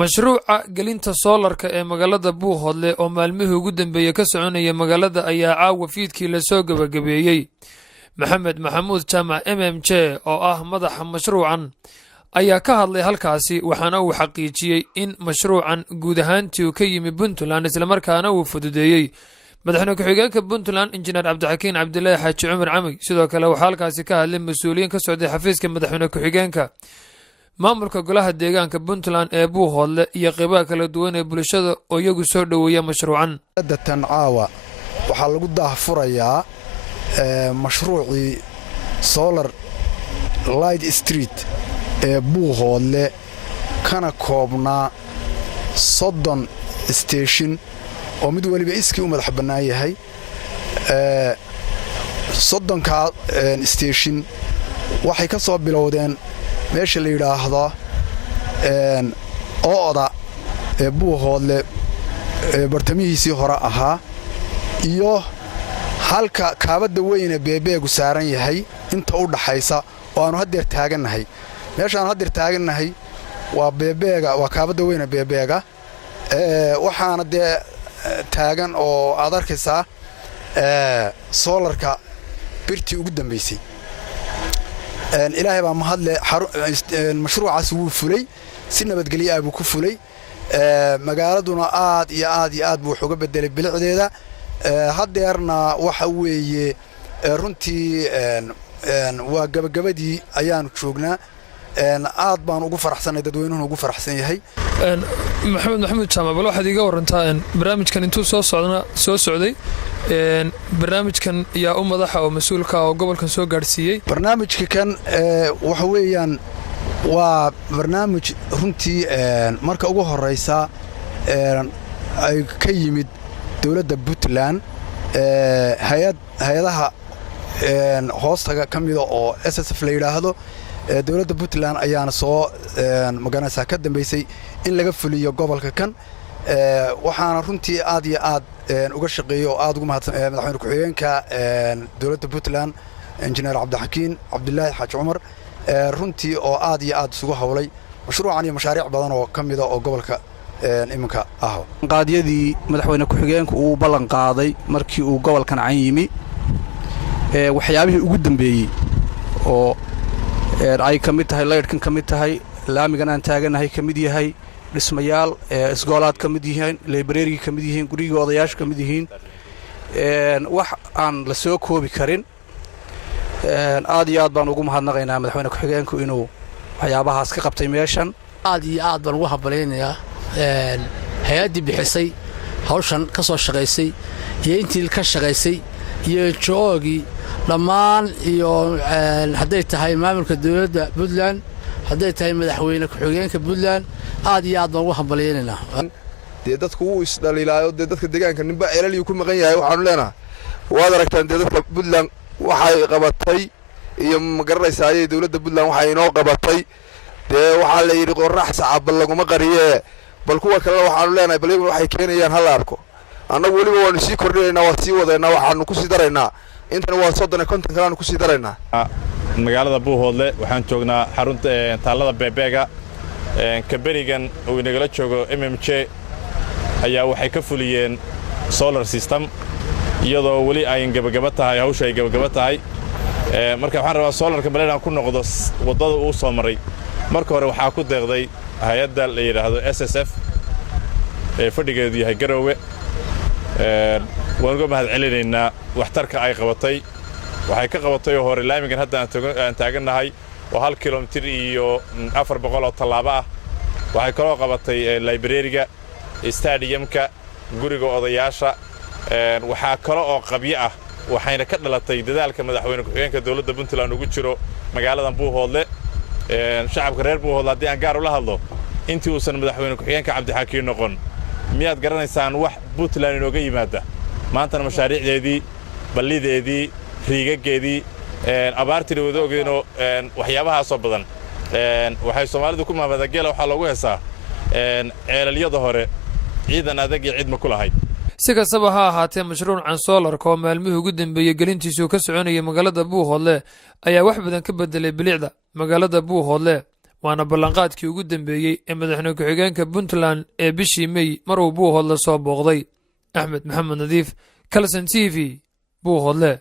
mashruuca gelinta soolarka ee magaalada Buuhoodle oo maalmihii ugu dambeeyay ka soconaya magaalada ayaa caawa fiidkii la soo gabagabeeyay. Maxamed Maxamuud Jaamac MMJ oo ah madaxa mashruucan ayaa ka hadlay halkaasi waxaana uu xaqiijiyay in mashruucan guud ahaantii uu ka yimi Puntland isla markaana uu fududeeyay madaxweyne ku-xigeenka Puntland Injineer Cabdixakiin Cabdilaahi Xaaji Cumar Camig. sidoo kale waxaa halkaasi ka hadlay mas'uuliyiin ka socday xafiiska madaxweyne ku-xigeenka maamulka golaha deegaanka Puntland ee Buuhoodle iyo qaybaha kala duwan ee bulshada oo iyagu soo dhaweeyay mashruucan. Tan caawa waxaa lagu daahfurayaa mashruucii Solar Light Street ee Buuhoodle kana koobnaa 30 station oo mid waliba iskii u madax bannaan yahay. 30ka station waxay ka soo bilowdeen meesha la yiraahdo ooda ee Buuhoodle bartamihiisii hore ahaa iyo halka kaabada weyn ee beebeegu saaran yahay inta u dhaxaysa oo aanu hadeer taaganahay. meeshaan hadeer taaganahay waa beebeega, waa kaabada weyn ee beebeega waxaana taagan oo aad arkaysaa solarka birtii ugu dambeysay. ilaahay baa mahadle mashruucaas wuu fulay si nabadgelyo ah buu ku fulay. magaaladuna aad iyo aad buu uga bedelay bilicdeeda. hadeerna waxa weeye runtii waa gabagabadii ayaanu joognaa. aad baan ugu faraxsanay, dadweynuhu ugu faraxsan yahay. Maxamed Maxamuud Jaamac bal waxaad iga warantaa barnaamijkan intuu soo socday barnaamijkan yaa u madaxa oo mas'uulka oo gobolkan soo gaarsiiyay. barnaamijka kan waxa weeyaan waa barnaamij runtii marka ugu horeysa ay ka yimid dawladda Puntland hay'adaha hoostaga kamida oo SSF la yiraahdo. dawladda Puntland ayaana soo magaranaysa ka dambeysay in laga fuliyo gobolka kan. waxaana runtii aad iyo aad uga shaqeeyo aad ugu mahadsan madaxweyne ku-xigeenka dawladda Puntland Injineer Cabdixakiin Cabdilaahi Xaaji Cumar runtii oo aad iyo aad isugu hawlay mashruucan iyo mashaariic badan oo kamida oo gobolka iminka ah. qaadiyadii madaxweyne ku-xigeenku uu ballan qaaday markii uu gobolkan can yimi waxyaabihii ugu dambeeyay oo ay kamid tahay leydhkan kamid tahay laamigan aan taaganahay kamid yahay dhismayaal isgoolaad kamid yihiin library kamid yihiin guriga odayaasha kamid yihiin wax aan la soo koobi karin. aad iyo aad baan ugu mahadnaqaynaa madaxweyne ku-xigeenku inuu waxyaabahaas ka qabtay meeshan. aad iyo aad baan ugu hambaleynayaa hay'adii bixisay hawshan ka soo shaqaysay iyo intii ka shaqaysay iyo joogii dhammaan iyo hadday tahay maamulka dawladda Puntland, hadday tahay madaxweyne ku-xigeenka Puntland. aad iyo aad baan ugu hambaleynaynaa. dadku uu isdhalilaayo dadka deegaanka ninba ceelaliyo ku maqan yahay. waxaanu leenahay waad aragtaan dadka Puntland waxay qabatay iyo magaranaysaa dawladda Puntland waxay inoo qabatay. waxaa la yiri qorax sacab laguma qariye bal kuwa kale waxaanu leenahay bal waxay keenayaan hal arko. annagu waliba waanu sii kordhinaynaa, waa sii wadaynaa, waxaanu ku sii daraynaa intana waa 30 kale ku sii daraynaa. magaalada Buuhoodle waxaan joognaa xarunta taalada beebeega. kabarigan uu inagala joogo MMJ ayaa waxay ka fuliyeen solar system iyadoo wali ay gabagaba tahay, hawsha ay gabagaba tahay. marka waxaan rabaa solarka baleedan ku noqdo wadada uu soo maray. marka hore waxaa ku deeqday hay'adda la yiraahdo SSF ee fadhigeedu yahay Garowe. waan uga mahad celinaynaa waxtarka ay qabatay. waxay ka qabatay hore laamigan hadda aan taaganahay oo 1 kilomitir iyo 400 oo tallaabo ah. waxay kaloo qabatay library-ga, stadiumka, guriga odayaasha. waxaa kale oo qabyo ah waxayna ka dhalatay dadaalka madaxweyne ku-xigeenka dawladda Puntland ugu jiro magaaladan Buuhoodle. shacabka reer Buuhoodle haddii aan gaar u la hadlo intii uusan madaxweyne ku-xigeenka Cabdixakiin noqon miyaad garanaysaan wax Puntland inooga yimaada maantana mashaariicdeedii, ballideedii, riigageedii, abaartii wada ogeeno waxyaabahaas oo badan. waxay Soomaalidu ku maamadageela waxa lagu heesaa ceelalyada hore ciidan adag iyo cid ma ku lahayd. si kastaba ha ahaatee mashruucan soolarka oo maalmihii ugu dambeeyay gelintiisu ka soconayay magaalada Buuhoodle ayaa wax badan ka bedelay bilicda magaalada Buuhoodle. waana ballanqaadkii ugu dambeeyey ee madaxweyne ku-xigeenka puntland ee bishii mey mar uu buuhoodle soo booqday. axmed maxamed nadiif, Kalson TV, Buuhoodle.